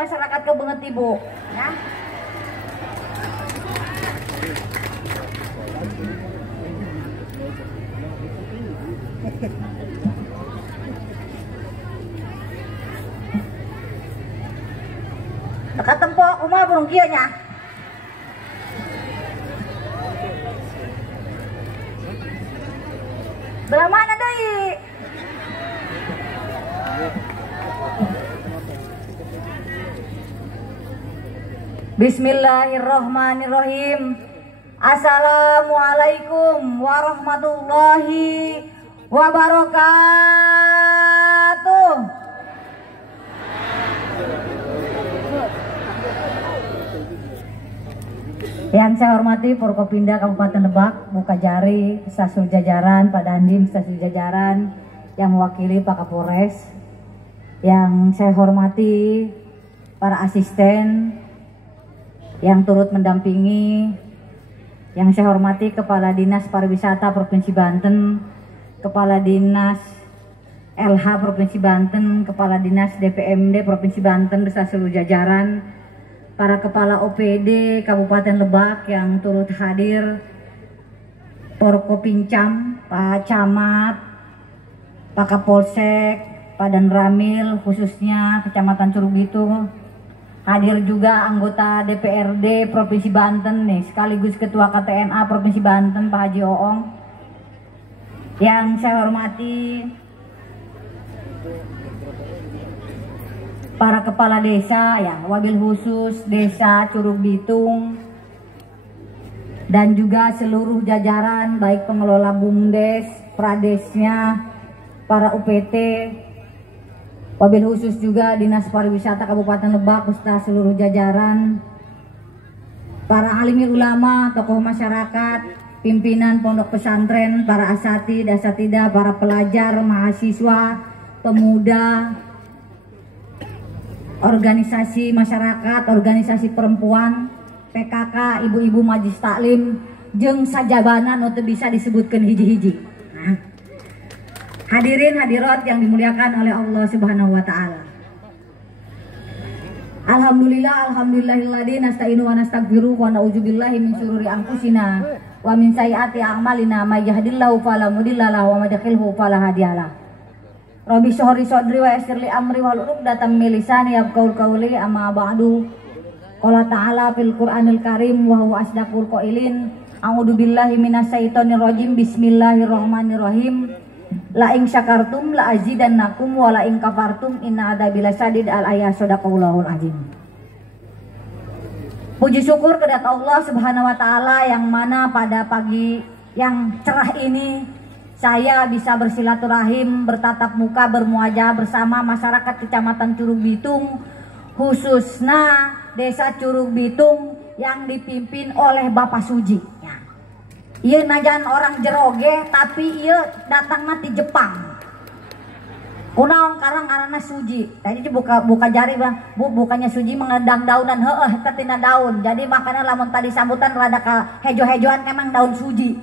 masyarakat kebenget ibu ya. Dekat tempok rumah burung kianya. Belah mana deh? Bismillahirrahmanirrahim. Assalamualaikum warahmatullahi wabarakatuh. Yang saya hormati Forkopimda Kabupaten Lebak, Bu Kajari, stasiun jajaran, Pak Dandim, stasiun jajaran, yang mewakili Pak Kapolres. Yang saya hormati para asisten yang turut mendampingi, yang saya hormati Kepala Dinas Pariwisata Provinsi Banten, Kepala Dinas LH Provinsi Banten, Kepala Dinas DPMD Provinsi Banten beserta seluruh jajaran, para Kepala OPD Kabupaten Lebak yang turut hadir, Forkopincam, Pak Camat, Pak Kapolsek, Pak Danramil, khususnya Kecamatan Curug Bitung. Hadir juga anggota DPRD Provinsi Banten nih, sekaligus Ketua KTNA Provinsi Banten Pak Haji Oong. Yang saya hormati para kepala desa ya, wabil khusus Desa Curug Bitung dan juga seluruh jajaran baik pengelola BUMDes, Pradesnya, para UPT. Wabil khusus juga Dinas Pariwisata Kabupaten Lebak beserta seluruh jajaran, para alimil ulama, tokoh masyarakat, pimpinan pondok pesantren, para asatid, asatidah, para pelajar, mahasiswa, pemuda, organisasi masyarakat, organisasi perempuan, PKK, ibu-ibu majlis taklim, jeung sajabana nu teu bisa disebutkeun hiji-hiji. Nah, hadirin hadirat yang dimuliakan oleh Allah Subhanahu wa taala. Alhamdulillahilladzi nasta'inu wa nastaghfiruh wa na'udzubillahi min syururi anfusina wa min sayyiati a'malina may yahdihillahu fala mudilla lahu wa may yudhlilhu fala hadiyalah. Rabbi shrah sadri wa yassir li amri wahlul 'uqdatam min lisani yafqahu qawli, amma ba'du. Qala ta'ala fil Qur'anil Karim wa huwa asdaqul qailin. A'udzu billahi minasyaitonir rajim. Bismillahirrahmanirrahim. La ing syakartum la azidannakum wa la ing kafartum inna adzabi lasyadid. Al-ayat sadaqallahul azim. Puji syukur kepada Allah Subhanahu wa taala yang mana pada pagi yang cerah ini saya bisa bersilaturahim, bertatap muka, bermuajah bersama masyarakat Kecamatan Curug Bitung, khususnya Desa Curug Bitung yang dipimpin oleh Bapak Suji. Iya najan orang jeroge tapi iya datang nanti Jepang. Kunaon karang karena Suji. Tadi buka jari bang, bukannya Suji mengedang daunan heeh ketina daun. Jadi makanya lamun tadi sambutan rada ka hejo-hejoan emang daun Suji.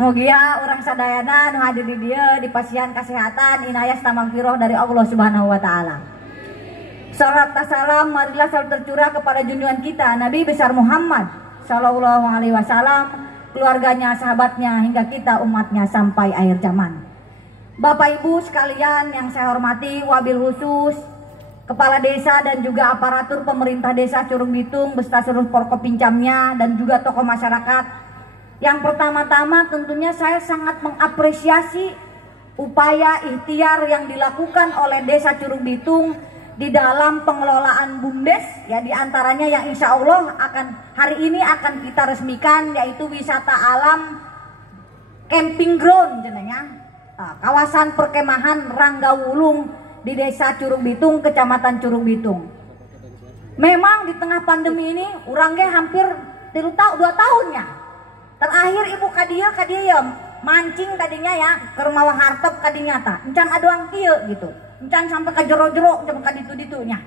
Mugia orang sadayana nu hadir di dieu dipasihan kesehatan inayah tamangfiroh dari Allah Subhanahu wa taala. Salat salam marilah selalu tercurah kepada junjungan kita Nabi besar Muhammad Sallallahu alaihi wasallam, keluarganya, sahabatnya, hingga kita umatnya sampai akhir zaman. Bapak Ibu sekalian yang saya hormati, wabil khusus Kepala Desa dan juga aparatur pemerintah Desa Curug Bitung beserta seluruh Forkopincamnya dan juga tokoh masyarakat. Yang pertama-tama tentunya saya sangat mengapresiasi upaya ikhtiar yang dilakukan oleh Desa Curug Bitung di dalam pengelolaan BUMDes ya, diantaranya yang insya Allah hari ini akan kita resmikan yaitu wisata alam camping ground jenengnya, kawasan perkemahan Ranggawulung di Desa Curug Bitung, Kecamatan Curug Bitung. Memang di tengah pandemi ini urangnya hampir 2 tahunnya. Terakhir ibu kadia ya mancing tadinya ya ke rumah hartep kadinya ta encan adoang kieu gitu. Encan sampai ke jero-jero sampai ke ditu-ditunya.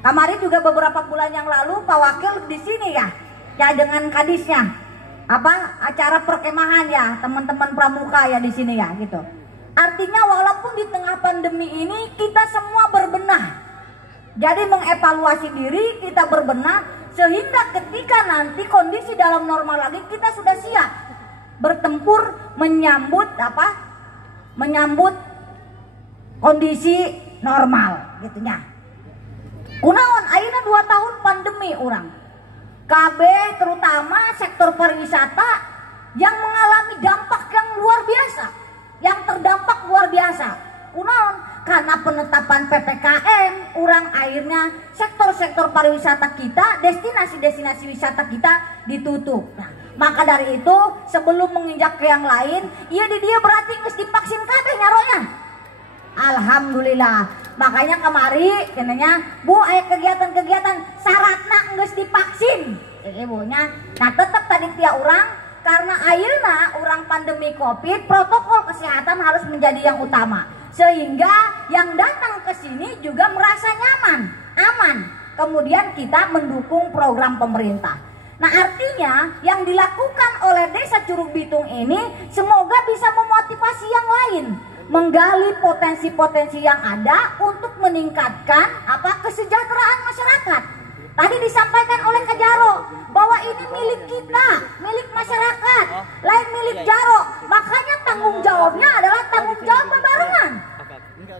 Kemarin juga beberapa bulan yang lalu Pak Wakil di sini ya dengan kadisnya acara perkemahan ya, teman-teman pramuka ya di sini ya gitu. Artinya walaupun di tengah pandemi ini kita semua berbenah Jadi mengevaluasi diri, kita berbenah sehingga ketika nanti kondisi dalam normal lagi kita sudah siap bertempur menyambut menyambut kondisi normal gitunya. Kunaon ayeuna 2 tahun pandemi orang KB terutama sektor pariwisata yang mengalami dampak yang luar biasa, yang terdampak luar biasa. Kunaon karena penetapan PPKM, orang akhirnya sektor-sektor pariwisata kita, destinasi-destinasi wisata kita ditutup. Nah, maka dari itu sebelum menginjak ke yang lain, iya di dia berarti geus divaksin kabeh nyaronya. Alhamdulillah. Makanya kemari kenanya Bu aya kegiatan-kegiatan syaratna geus divaksin. Ibunya. Nah, tetap tadi tia orang karena ayeuna orang pandemi Covid, protokol kesehatan harus menjadi yang utama. Sehingga yang datang ke sini juga merasa nyaman, aman. Kemudian kita mendukung program pemerintah. Nah, artinya yang dilakukan oleh Desa Curug Bitung ini semoga bisa memotivasi yang lain, menggali potensi-potensi yang ada untuk meningkatkan kesejahteraan masyarakat. Tadi disampaikan oleh Kak Jaro bahwa ini milik kita, milik masyarakat, lain milik Jaro. Makanya tanggung jawabnya adalah tanggung jawab barengan.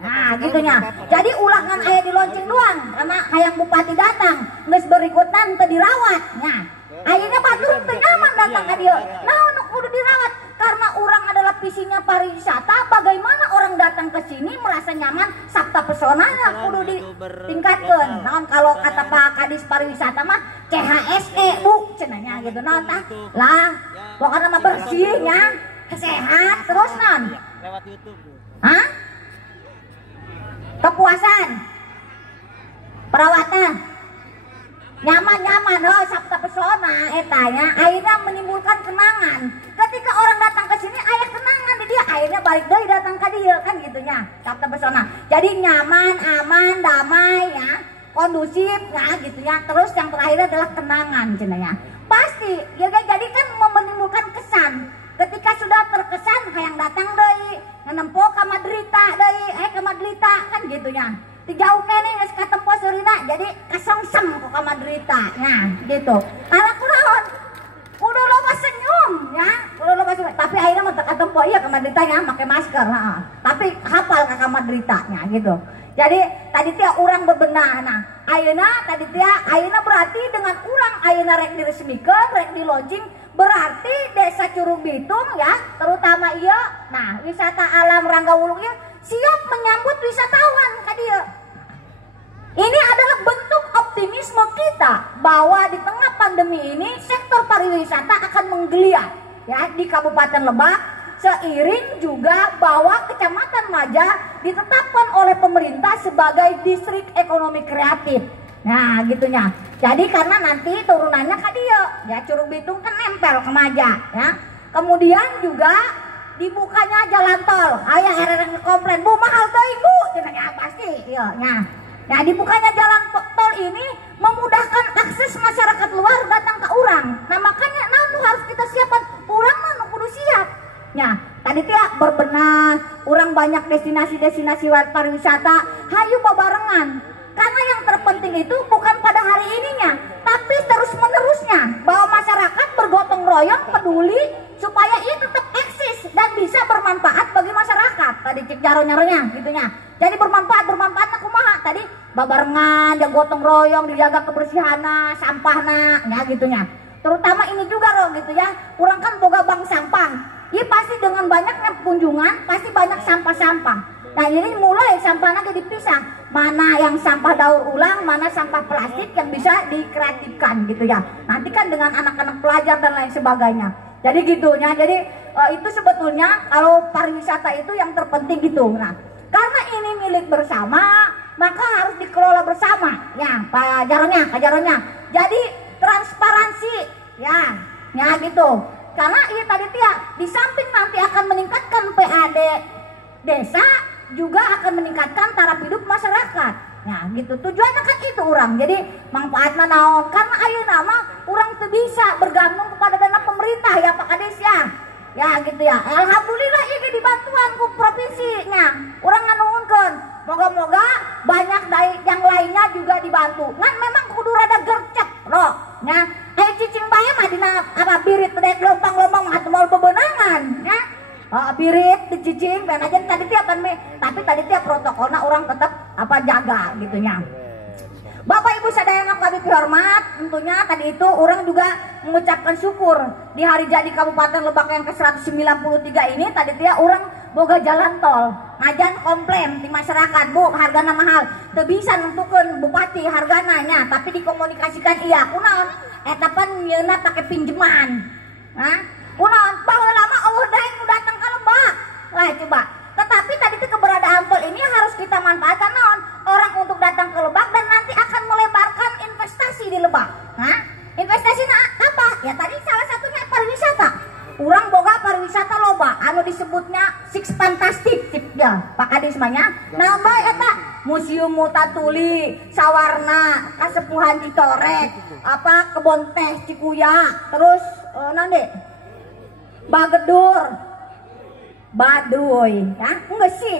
Nah, gitunya. Jadi ulangan aya di launching doang karena hayang bupati datang, geus berikutan teu dirawat. Nah, ayeuna batur teu nyaman datang ka dieu. Naon kudu dirawat? Karena orang adalah visinya pariwisata, bagaimana orang datang ke sini merasa nyaman, sabta pesonanya kudu ditingkatkeun. Naon kalau kata Pak Kadis pariwisata mah CHSE Bu cenanya gitu. Naon tah? Lah, pokoknya mah bersihnya, sehat terus non. Lewat YouTube. Hah? Kepuasan, perawatan, nyaman-nyaman, oh sabta pesona, etanya, akhirnya menimbulkan kenangan. Ketika orang datang ke sini, ayah kenangan di dia, akhirnya balik deui datang ke dia, kan gitunya, sabta pesona. Jadi nyaman, aman, damai, ya, kondusif, ya, gitunya. Terus yang terakhir adalah kenangan, cenanya. Pasti, ya, jadi kan menimbulkan kesan. Ketika sudah terkesan, hayang datang deui, nempo ka Madrita deui, ka Madrita kan gitunya. Dijauh kene geus katempo seurina, jadi kasongsem ku ka Madrita. Nah, gitu. Karena kunaon? Kudu loba senyum, ya. Kudu loba senyum. Tapi akhirnya mah teu katempo ieu ka Madrita nya make masker, heeh. Tapi hafal ka Madrita nya gitu. Jadi tadi teh urang bebenah. Nah, ayeuna tadi teh ayeuna berarti dengan urang ayeuna rek diresmikeun, rek di launching berarti Desa Curug Bitung ya, terutama iya, nah wisata alam Ranggawulung ya siap menyambut wisatawan ka dieu. Ini adalah bentuk optimisme kita bahwa di tengah pandemi ini sektor pariwisata akan menggeliat ya di Kabupaten Lebak, seiring juga bahwa Kecamatan Maja ditetapkan oleh pemerintah sebagai distrik ekonomi kreatif. Nah, gitunya. Jadi karena nanti turunannya ke dia, ya Curug Bitung kan nempel ke Maja, ya. Kemudian juga dibukanya jalan tol. Aya ereng komplain, "Bu, mahal teuing, Bu." Cenah pasti, iya, nya. Nah, dibukanya jalan tol ini memudahkan akses masyarakat luar datang ke urang. Nah, makanya naon harus kita siapkan, urang mah kudu siap. Nah, tadi teh berbenah, urang banyak destinasi-destinasi pariwisata, hayu babarengan. Karena yang terpenting itu bukan pada hari ininya, tapi terus menerusnya, bahwa masyarakat bergotong royong peduli supaya ini tetap eksis dan bisa bermanfaat bagi masyarakat. Tadi cek jaro-nyaronya gitunya. Jadi bermanfaatnya kumaha tadi babarengan, yang gotong royong, dijaga kebersihanna, sampahna, ya gitunya. Terutama ini juga loh gitu ya. Kurang kan boga bank sampah. Ini pasti dengan banyaknya kunjungan pasti banyak sampah-sampah. Nah, ini mulai sampahnya dipisah, mana yang sampah daur ulang, mana sampah plastik yang bisa dikreatifkan gitu ya. Nanti kan dengan anak-anak pelajar dan lain sebagainya. Jadi gitunya. Jadi itu sebetulnya kalau pariwisata itu yang terpenting gitu. Nah, karena ini milik bersama, maka harus dikelola bersama. Ya, Pak Jaronya. Jadi transparansi, ya gitu. Karena ini tadi di samping nanti akan meningkatkan PAD desa, juga akan meningkatkan taraf hidup masyarakat. Nah gitu, tujuannya kan itu orang. Jadi manfaatnya naon? Karena ayeuna mah orang tuh bisa bergantung kepada dana pemerintah ya Pak Kades ya. Ya gitu ya. Alhamdulillah ini dibantuan ku provinsinya. Orang nganuhunkeun. Moga-moga banyak dari yang lainnya juga cicing pengen aja tadi tiap kan tapi tadi tiap protokolnya orang tetap apa jaga gitunya. Bapak Ibu sadayana kami hormat, tentunya tadi itu orang juga mengucapkan syukur di hari jadi Kabupaten Lebak yang ke-193 ini tadi dia orang boga jalan tol ngajan komplain di masyarakat, Bu hargana mahal teu bisa nentukeun bupati hargananya tapi dikomunikasikan iya kunaon eta pan nyeuna pakai pinjaman. Nah, kunaon baheula lama Allah daeng nu datang ka Lebak. Lah coba. Tetapi tadi itu keberadaan tol ini harus kita manfaatkan naon? Orang untuk datang ke Lebak dan nanti akan melebarkan investasi di Lebak. Hah? Investasinya apa? Ya tadi salah satunya pariwisata. Urang boga pariwisata loba anu disebutnya Six Fantastic ya, Pak Kadis manya. Nah, bae eta Museum Mutatuli, Sawarna, Kasepuhan Citorek, apa Kebon Teh Cikuya, terus nanti Bagedur, Baduy, ya enggak sih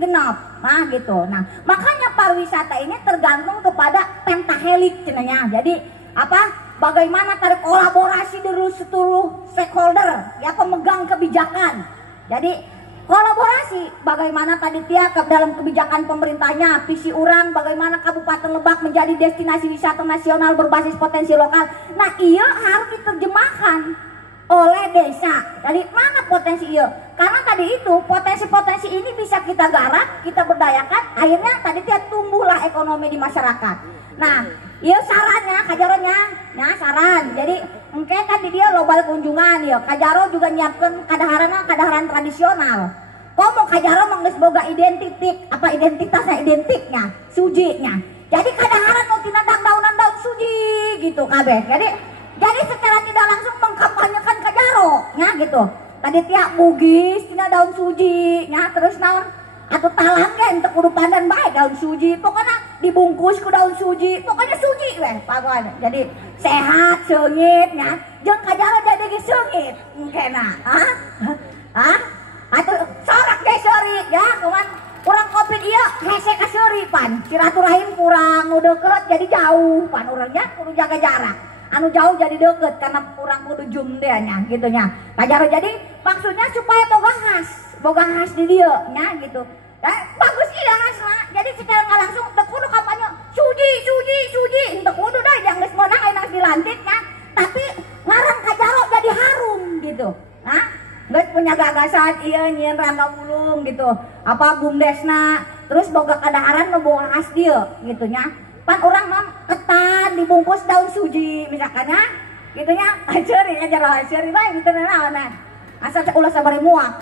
genap, nah gitu. Nah makanya pariwisata ini tergantung kepada pentahelik cenanya. Jadi apa? Bagaimana tarik kolaborasi dari seluruh stakeholder, ya pemegang kebijakan. Jadi kolaborasi bagaimana tadi dia dalam kebijakan pemerintahnya, visi orang bagaimana Kabupaten Lebak menjadi destinasi wisata nasional berbasis potensi lokal. Nah iya harus diterjemahkan oleh desa. Dari mana potensi iya? Karena tadi itu potensi-potensi ini bisa kita garap, kita berdayakan, akhirnya tadi dia tumbuhlah ekonomi di masyarakat. Nah, iya sarannya, kajaronya, ya saran. Jadi mungkin kan di dia lobal kunjungan ya. Kajaro juga nyiapkan kadaharan tradisional. Komo kajaro manggeus boga identitasnya identiknya, sujinya. Jadi kadaharan mau tinadang daunan daun suji gitu kabeh. Jadi secara tidak langsung mengkampanyekan kajaro, ya gitu. Tadi tiap bugis tina daun suji, ya terus naon atau talang kan untuk kudu pandan baik daun suji. Pokoknya dibungkus ke daun suji, pokoknya suji weh pokoknya. Jadi sehat, seungit, ya. Jeung kajaro jadi ge seungit, engkena. Atuh sorak ge seuri, ya. Cuman kurang kopi dia hese ka seuri pan. Silaturahim kurang nu deukeut jadi jauh pan urangnya kudu jaga jarak. Anu jauh jadi deket karena kurang kudu jum deh nya gitunya. Kajaro jadi maksudnya supaya boga khas di dia nya gitu. Bagus iya khasna. Jadi secara nggak langsung teu kudu kampanye suji teu kudu dah yang geus meunang enak dilantik nya. Tapi ngarang Kajaro jadi harum gitu. Hah? Geus punya gagasan ieu nyieun Rangga Wulung gitu. Apa bumdesna terus boga kadaharan nu boga khas dia gitu nya. Pan orang mam ketan dibungkus daun suji misalkannya gitunya aceri aja lah aceri bae gitu naon asal ulah sabari muak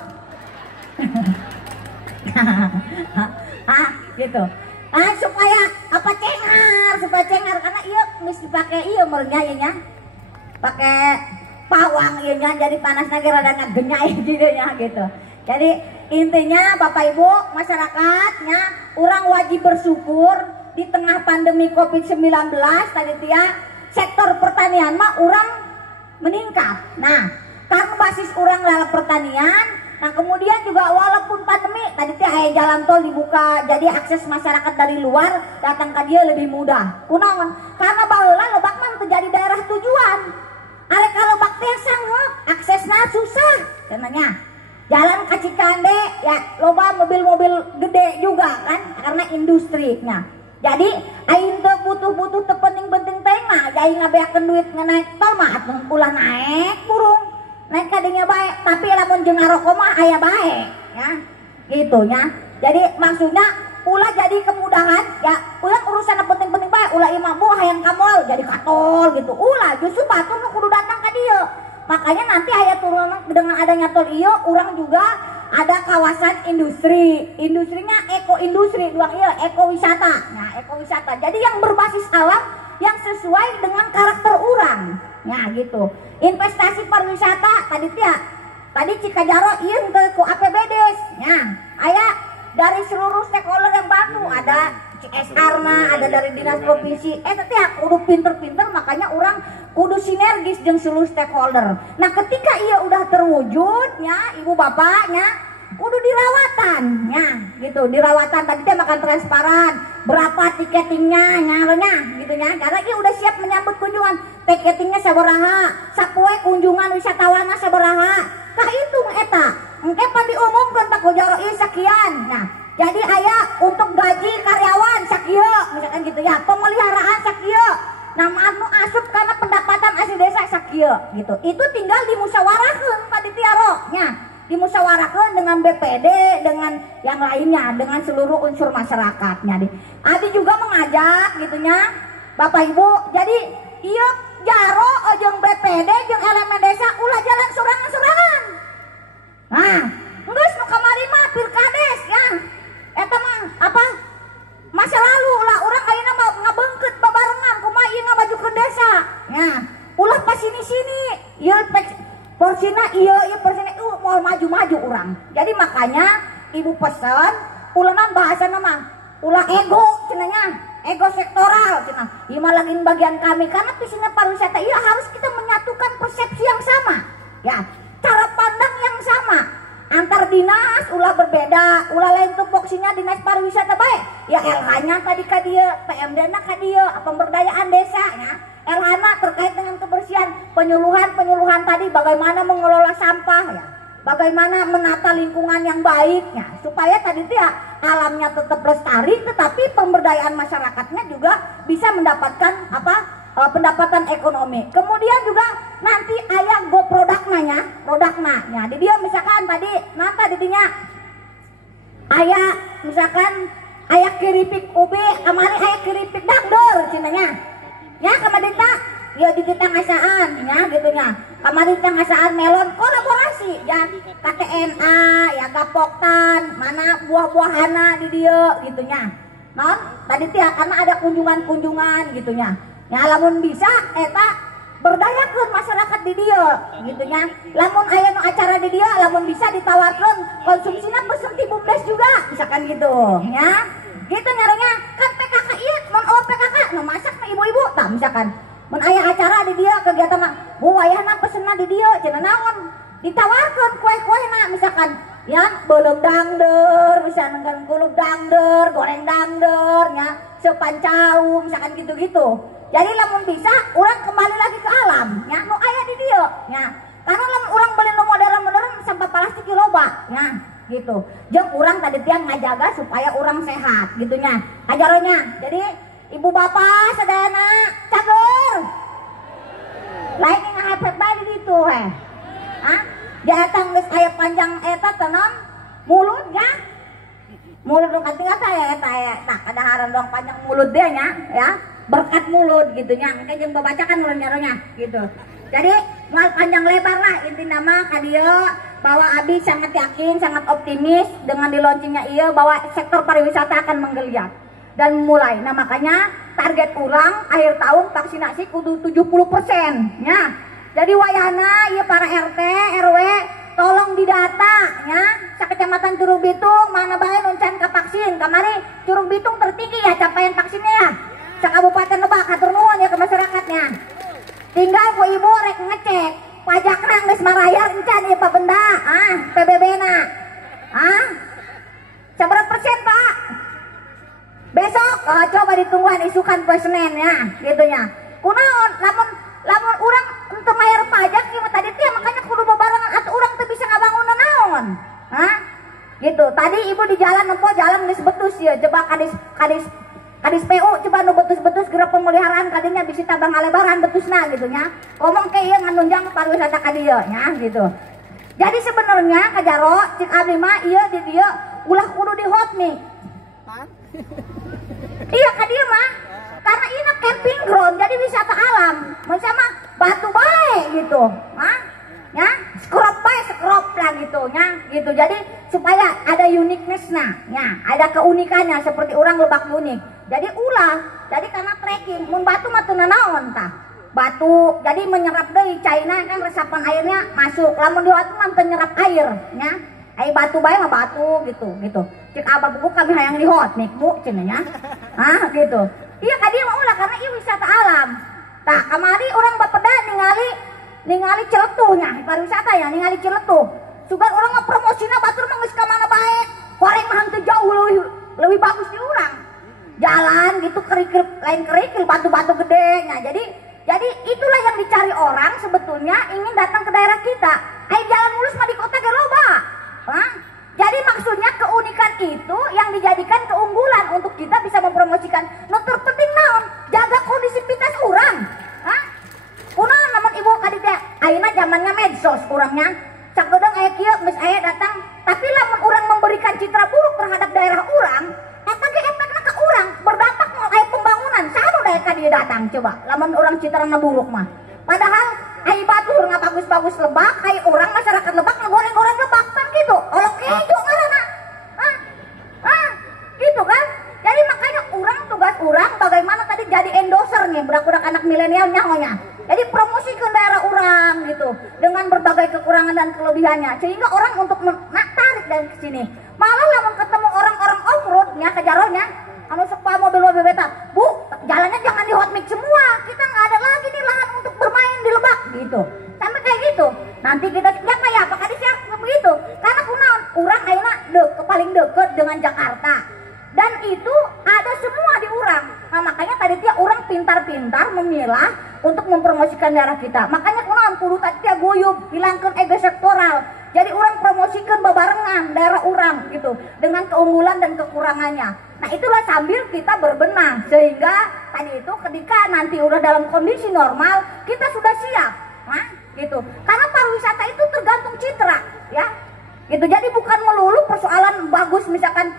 gitu supaya apa cengar karena iya geus dipake iya merenya ieu pakai pawang ieu nya jadi panasna ge rada ngagenyai gitu nya gitu. Jadi intinya Bapak Ibu masyarakatnya orang wajib bersyukur di tengah pandemi COVID-19 tadi dia sektor pertanian mah orang meningkat. Nah, karena basis orang dalam pertanian, nah kemudian juga walaupun pandemi tadi dia aya jalan tol dibuka, jadi akses masyarakat dari luar datang ke dia lebih mudah. Kunaon? Karena baheula Lebak mah terjadi daerah tujuan. Arek ka Lebak teh sanggup aksesna susah cenanya. Jalan ka Cikande ya loba mobil-mobil gede juga kan karena industrinya. Jadi aing teu butuh teu penting-penting teh mah aing ngabeakeun duit naik tol mah atuh ulah naik burung naik ka dinya bae tapi lamun jeung ngaroko mah aya bae ya gitu nya. Jadi maksudnya ulah jadi kemudahan ya ulah urusan penting-penting bae ulah imah bu hayang ka mall jadi ka tol gitu ulah justru batur nu kudu datang ka dieu. Makanya nanti aya turun dengan adanya tol ieu urang juga ada kawasan industrinya ekoindustri dua iya ekowisata. Nah ekowisata jadi yang berbasis alam yang sesuai dengan karakter orang ya gitu. Investasi pariwisata tadi Cikajaro iya ke APBD ya aya dari seluruh stakeholder yang bantu ada CSR-na ada dari dinas provinsi tapi kudu pinter-pinter makanya orang kudu sinergis dengan seluruh stakeholder. Nah ketika ia udah terwujudnya ibu bapaknya kudu dirawatan ya gitu dirawatan tadi dia makan transparan berapa tiketingnya nyalnya gitu ya karena ia udah siap menyambut kunjungan tiketingnya sabaraha sapoe kunjungan wisatawan sabaraha kah hitung eta engke pan diumumkeun ku jaro ieu sekian. Nah, jadi aya untuk gaji karyawan sakieu misalkan gitu ya, pemeliharaan sakieu. Nah, anu asup karena pendapatan asli desa sakieu gitu. Itu tinggal dimusyawarahkeun panitia nya. Dimusyawarahkan dengan BPD, dengan yang lainnya, dengan seluruh unsur masyarakatnya. Abi juga mengajak gitunya, Bapak Ibu. Jadi iya jaro jeung BPD jeung elemen desa ulah jalan sorangan-sorangan. Nah, geus nu kamari mah pilkades ya. Eta mah apa? Masa lalu lah urang ayeuna mah ngabeungkeut babarengan kumaha ieu ngamajukeun desa. Ya, ulah pas sini-sini ieu porsina iya porsina mau maju-maju orang. Jadi makanya ibu pesan ulah bahasa nama ulah ego cenanya, ego sektoral cenah. Ieu mah lagi bagian kami karena visinya pariwisata iya harus kita menyatukan persepsi yang sama. Ya, cara pandang yang sama. Antar dinas ulah berbeda, ulah lain tupoksinya dinas pariwisata baik. Ya LH-nya tadi ka dieu, PMD-na ka dieu, pemberdayaan desa ya. LH-na terkait dengan kebersihan, penyuluhan tadi bagaimana mengelola sampah ya. Bagaimana menata lingkungan yang baik ya, supaya tadi ya alamnya tetap lestari tetapi pemberdayaan masyarakatnya juga bisa mendapatkan pendapatan ekonomi. Kemudian juga nanti aya go produkna ya. Di dia misalkan tadi nata di dinya aya misalkan aya keripik ubi, kamari aya keripik dangdur cenanya. Ya kamadita ya di ngasaan ya gitunya. Kamari ngasaan melon kolaborasi ya KTNA ya Gapoktan mana buah-buahana di dia gitunya. Non tadi teh karena ada kunjungan gitunya. Ya lamun bisa eta berdayakeun masyarakat di dia gitunya. Lamun aya nu acara di dia lamun bisa ditawarkeun konsumsina pesen ti bumdes juga misalkan gitu ya. Gitu nyaranya kan PKK ieu mun PKK nu masak mah ibu-ibu tah misalkan mun aya acara di dia kegiatan mah bu wayahna pesenna di dia cenah naon ditawarkeun kue-kuena misalkan ya beuleum dangdeur misalkan kulub dangdeur goreng dangdeur nya sepancau misalkan gitu-gitu. Jadi lamun bisa urang kembali lagi ke alam nya nu aya di dia nya karena lamun urang beli nu modern-modern sampah plastik loba nya gitu. Jeung urang tadi tiang ngajaga supaya urang sehat gitunya ajarannya. Jadi ibu bapak sadayana cager lain ngahepet bae di ditu heh. Hah? Jatang geus aya panjang eta tenon mulut ya. Mulut nu katinggal ya eta ya. Nah, kadaharan doang panjang mulut dia nya ya. Berkat mulut gitunya. Engke jeung babacakan ulun nyaronya gitu. Jadi mal panjang lebar lah inti nama ka dieu bahwa Abi sangat yakin, sangat optimis dengan di launchingnya ieu bahwa sektor pariwisata akan menggeliat dan mulai. Nah makanya target kurang akhir tahun vaksinasi kudu 70% ya. Jadi wayahna ieu para RT RW tolong didata ya. Sakecamatan Curug Bitung mana bae nu can ka vaksin. Kamari Curug Bitung tertinggi ya capaian vaksinnya ya. Sakabupaten Lebak hatur nuhun ya ke masyarakatnya. Tinggal ku ibu rek ngecek pajakna geus marayar encan ieu pabenda PBB-na. Sabaraha persen Pak? Besok coba ditungguan isukan poe Senin ya gitunya. Kunaon lamun urang teu mayar pajak ieu tadi teh makanya kudu babarengan atuh urang teu bisa ngabangun naon. Gitu. Tadi ibu di jalan nempo jalan geus betus ya coba kadis PU coba nu betus-betus geura pemeliharaan kadinya bisi tabang ngalebaran betusna gitunya. Ngomong ke ieu nganunjang pariwisata ka dieu nya gitu. Jadi sebenarnya kajaro cik abdi mah ieu di dieu ulah kudu di hot mic. Iya ka dieu mah karena ini camping ground jadi wisata alam. Macam mah batu bae gitu. Ya, scrub lah gitu nya gitu. Jadi supaya ada uniqueness-na, ya, ada keunikannya seperti orang Lebak unik. Jadi jadi karena trekking mun batu mah teu naon tah. Batu jadi menyerap deui caina kan resapan airnya masuk. Lamun di batu mah teu nyerap air nya. Ai batu bae mah batu gitu. Cek abah buku kami hayang di hot mikmu cenah nya. Gitu. Iya ka dieu mah ulah karena ieu wisata alam. Tah kamari urang bapeda ningali Ciletuhnya pariwisata ya ningali Ciletuh. Sugan urang mah promosina batur mah geus ka mana bae. Koreng mah henteu jauh leuwih bagus di urang. Jalan gitu kerikil lain kerikil batu-batu gede. Nah, jadi itulah yang dicari orang sebetulnya ingin datang ke daerah kita. Jalan mulus mah di kota ge loba. Jadi maksudnya keunikan itu yang dijadikan keunggulan untuk kita bisa mempromosikan. Nu terpenting naon? Jaga kondisivitas orang. Hah? Kunaon namun ibu kadita ayeuna zamannya medsos urangnya. Sakedeung aya kieu geus aya datang, tapi lamun urang memberikan citra buruk terhadap daerah urang, eta ge efekna ka urang berdampak moal aya pembangunan. Saha daya ka dieu datang coba. Lamun urang citrana buruk mah. Padahal aya batur ngabagus-bagus Lebak, aya urang masyarakat Lebak ngagoreng-goreng Lebak kan gitu. Olok kejo ngaranna. Gitu kan? Jadi makanya urang tugas urang bagaimana tadi jadi endorser nih budak-budak anak milenial nyahonya. Jadi promosi ke daerah orang gitu dengan berbagai kekurangan dan kelebihannya sehingga orang untuk tarik dari sini. Malah lamun ketemu orang-orang off-road nya kejaronya anu sok mobil-mobil beta, Bu, jalannya jangan di hot mix semua. Kita nggak ada lagi nih lahan untuk bermain di Lebak gitu. Sampai kayak gitu. Nanti kita siapa ya? Apakah siapa begitu? Karena kunaon urang ayeuna paling deket dengan Jakarta. Dan itu ada semua di urang. Nah, makanya tadi dia orang pintar-pintar memilah untuk mempromosikan daerah kita. Makanya kunaon kudu tadi dia guyub, hilangkan ego sektoral. Jadi orang promosikan babarengan daerah orang gitu dengan keunggulan dan kekurangannya. Nah, itulah sambil kita berbenah sehingga tadi itu ketika nanti udah dalam kondisi normal kita sudah siap. Nah, gitu. Karena pariwisata itu tergantung citra, ya. Gitu. Jadi bukan melulu persoalan bagus misalkan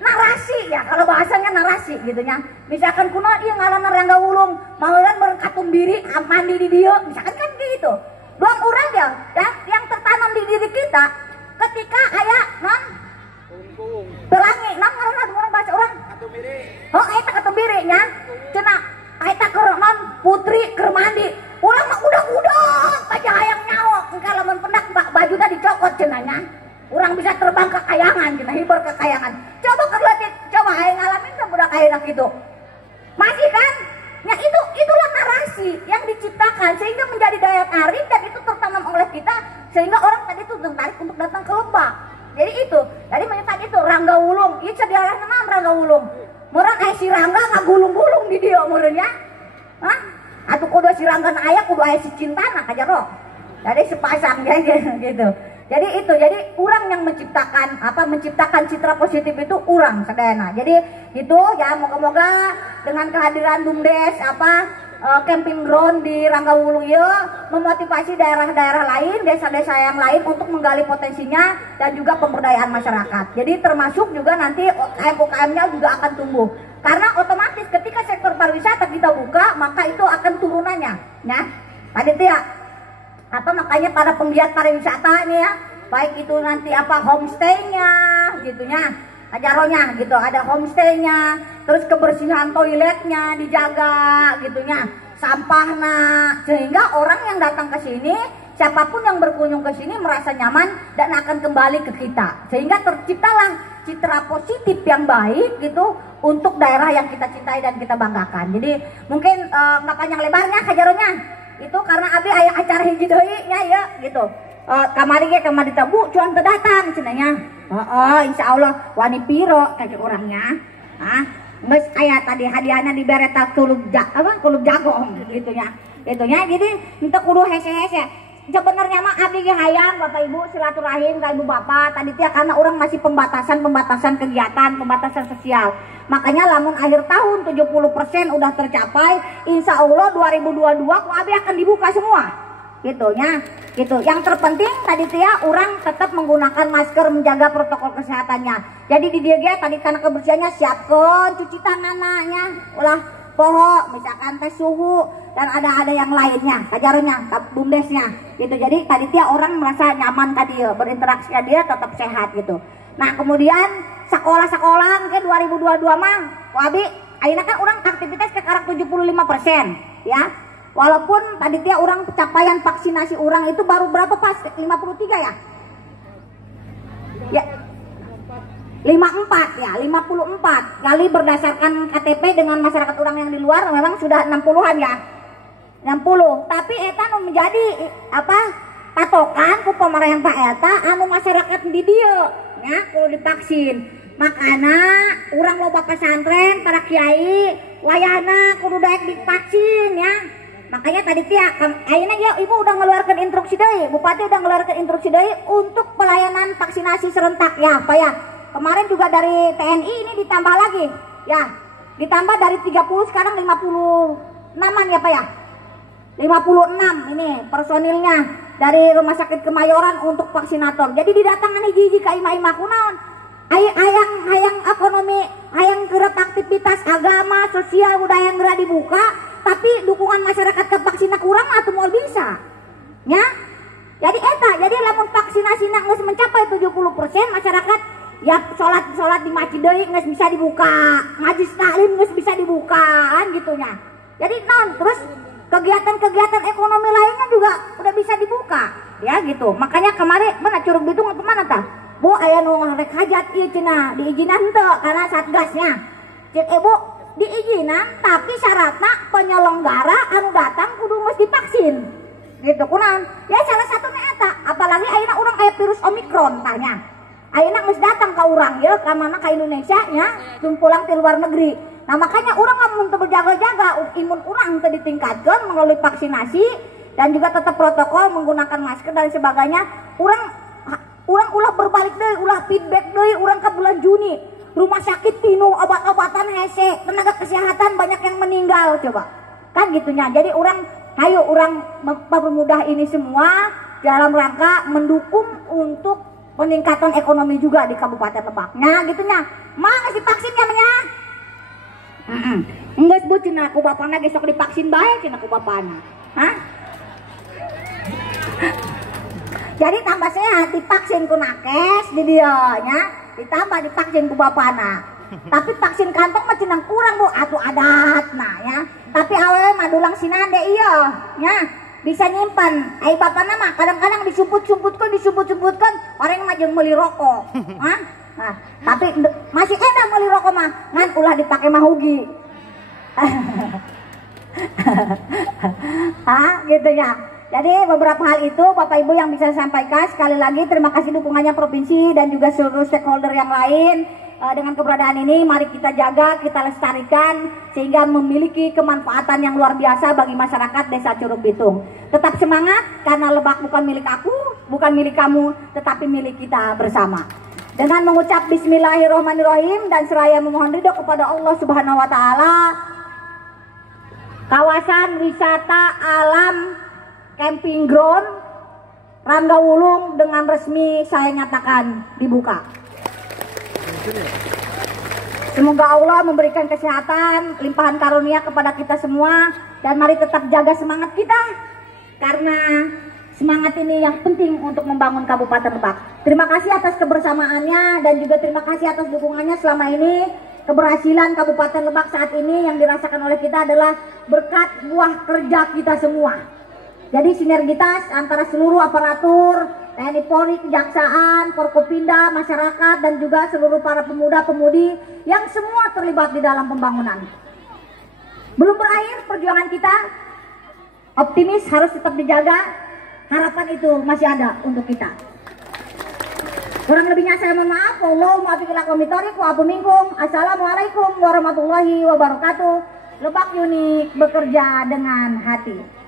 narasi ya, kalau bahasanya narasi gitunya. Misalkan kuno ieu ngaranna Rangga Wulung, maulan berkatum diri mandi di dieu, misalkan kan gitu. Doang urang ya, yang tertanam di diri kita ketika aya non pelangi, nah ngaranna urang bahasa urang. Oh, eta katumbiri nya. Cenah eta keur non putri keur mandi. Urang mah udah aja hayang nyawa, engka lamun pendak bajuna dicokot cenahnya. Orang bisa terbang ke kayangan, kita hibur ke kayangan. Coba kerletik, coba ayo ngalamin ke budak ayeuna gitu. Masih kan? Ya itulah narasi yang diciptakan sehingga menjadi daya tarik dan itu tertanam oleh kita sehingga orang tadi itu tertarik untuk datang ke Lebak. Jadi itu, jadi tadi itu Rangga Wulung, ieu daerah naon Rangga Wulung. Murang aya si Rangga ngagulung-gulung di dieu meureun nya. Hah? Atuh kudu si Rangga aya kudu aya si Cintana kajero. Jadi sepasang gitu. Jadi itu, jadi orang yang menciptakan citra positif itu orang sadayana. Jadi gitu ya, moga-moga dengan kehadiran BUMDes camping ground di Rangga Wulung ieu memotivasi daerah-daerah lain, desa-desa yang lain untuk menggali potensinya dan juga pemberdayaan masyarakat. Jadi termasuk juga nanti UKM-UKM-nya juga akan tumbuh. Karena otomatis ketika sektor pariwisata kita buka, maka itu akan turunannya, ya. Tadi itu ya. Atau makanya para penggiat pariwisata nih ya, baik itu nanti homestay-nya gitunya, ajaronya gitu, ada homestay-nya, terus kebersihan toiletnya dijaga gitunya, sampahnya, sehingga orang yang datang ke sini, siapapun yang berkunjung ke sini merasa nyaman dan akan kembali ke kita, sehingga terciptalah citra positif yang baik gitu untuk daerah yang kita cintai dan kita banggakan. Jadi mungkin nggak panjang lebarnya kajaronya. Itu karena abi aya acara hiji deui nya ya gitu. Kamari ge kamari tabu cuan teu datang cenanya. Insyaallah wani piro kaki urangnya. Geus aya tadi hadiahna dibere ta kulub jagong gitu nya. Gitu nya jadi henteu kudu hese-hese. Sebenarnya mah abdi ge hayang Bapak Ibu silaturahim ka Ibu Bapak tadi teh karena orang masih pembatasan kegiatan, pembatasan sosial. Makanya lamun akhir tahun 70% udah tercapai, insya Allah 2022 ku abi akan dibuka semua. Gitunya, gitu. Yang terpenting tadi teh orang tetap menggunakan masker, menjaga protokol kesehatannya. Jadi di dia tadi karena kebersihannya siapkan cuci tangannya, ulah poho, misalkan tes suhu dan ada yang lainnya, kajarannya, BUMDesnya, gitu. Jadi tadi dia orang merasa nyaman tadi berinteraksi dia tetap sehat gitu. Nah kemudian sekolah-sekolah mungkin 2022 mah, wabi, ayeuna kan orang aktivitas sekarang 75% ya. Walaupun tadi dia orang capaian vaksinasi orang itu baru berapa pas? 53 ya? Ya. 54 ya, 54 kali berdasarkan KTP dengan masyarakat orang yang di luar memang sudah 60-an ya. 60, tapi eta nu menjadi patokan ku pamarahan Pak eta anu masyarakat di dieu nya kudu divaksin. Makana urang loba pesantren para kiai wayahna kudu daek divaksin ya. makanya tadi ayeuna ya ibu udah ngeluarkan instruksi deui, bupati udah ngeluarkan instruksi deui untuk pelayanan vaksinasi serentak ya Pak ya. Kemarin juga dari TNI ini ditambah lagi ya, ditambah dari 30 sekarang 56an ya Pak ya, 56 ini personilnya dari Rumah Sakit Kemayoran untuk vaksinator. Jadi didatangkan hiji-hiji ka imah-imah kunaon hayang ekonomi, hayang gerak aktivitas agama, sosial, budaya yang gerak dibuka, tapi dukungan masyarakat ke vaksin kurang atau mau bisa ya. Jadi jadi lamun vaksinasi geus mencapai 70% masyarakat ya sholat di masjid deui geus bisa dibuka, majelis taklim geus bisa dibuka kan gitunya. Jadi terus kegiatan-kegiatan ekonomi lainnya juga udah bisa dibuka ya gitu. Makanya kemarin mana Curug Bitung apa mana tah Bu aya nu ngarek hajat ieu cenah diizinan teu karena satgasnya cek Bu diizinan tapi syaratnya penyelenggara anu datang kudu geus divaksin gitu kunaon ya salah satunya eta. Apalagi ayeuna urang aya virus Omikron tanya ayeuna geus datang ka urang ya ka mana ka Indonesia nya jeung pulang ti luar negeri. Nah makanya orang lamun teu berjaga-jaga imun urang teu ditingkatkeun melalui vaksinasi dan juga tetap protokol menggunakan masker dan sebagainya. Urang ulah berbalik deui, ulah feedback deui urang ka bulan Juni. Rumah sakit penuh, obat-obatan hese, tenaga kesehatan banyak yang meninggal coba. Kan gitunya. Jadi urang mempermudah ini semua dalam rangka mendukung untuk peningkatan ekonomi juga di Kabupaten Lebak. Nah gitunya. Mana si vaksin nya? Enggak sebut cina aku bapana besok divaksin baik cina aku bapana. Hah? Jadi tambah sehat divaksin ku nakes di dia nya, ditambah divaksin ku bapana. Tapi vaksin kantong mah cenah kurang Bu, atuh adat nah ya. Tapi awewe mah dulang sinande iya nya. Bisa nyimpan. Ai bapana mah kadang-kadang disumput-sumputkeun orang mah jeung meuli rokok. Hah? Nah, tapi masih enak meuli rokok mah ngan ulah dipake mah hugi. Gitu ya. Jadi beberapa hal itu Bapak Ibu yang bisa saya sampaikan. Sekali lagi terima kasih dukungannya provinsi dan juga seluruh stakeholder yang lain. Dengan keberadaan ini mari kita jaga, kita lestarikan sehingga memiliki kemanfaatan yang luar biasa bagi masyarakat Desa Curug Bitung. Tetap semangat karena Lebak bukan milik aku, bukan milik kamu, tetapi milik kita bersama. Dengan mengucap Bismillahirrahmanirrahim dan seraya memohon ridho kepada Allah Subhanahu wa taala, kawasan wisata alam camping ground Rangga Wulung dengan resmi saya nyatakan dibuka. Semoga Allah memberikan kesehatan, limpahan karunia kepada kita semua dan mari tetap jaga semangat kita karena semangat ini yang penting untuk membangun Kabupaten Lebak. Terima kasih atas kebersamaannya dan juga terima kasih atas dukungannya selama ini. Keberhasilan Kabupaten Lebak saat ini yang dirasakan oleh kita adalah berkat buah kerja kita semua. Jadi sinergitas antara seluruh aparatur, TNI Polri, Kejaksaan, Forkopimda, masyarakat dan juga seluruh para pemuda-pemudi yang semua terlibat di dalam pembangunan. Belum berakhir perjuangan kita, optimis harus tetap dijaga, harapan itu masih ada untuk kita. Kurang lebihnya saya mohon maaf. Assalamualaikum warahmatullahi wabarakatuh. Lebak Unik bekerja dengan hati.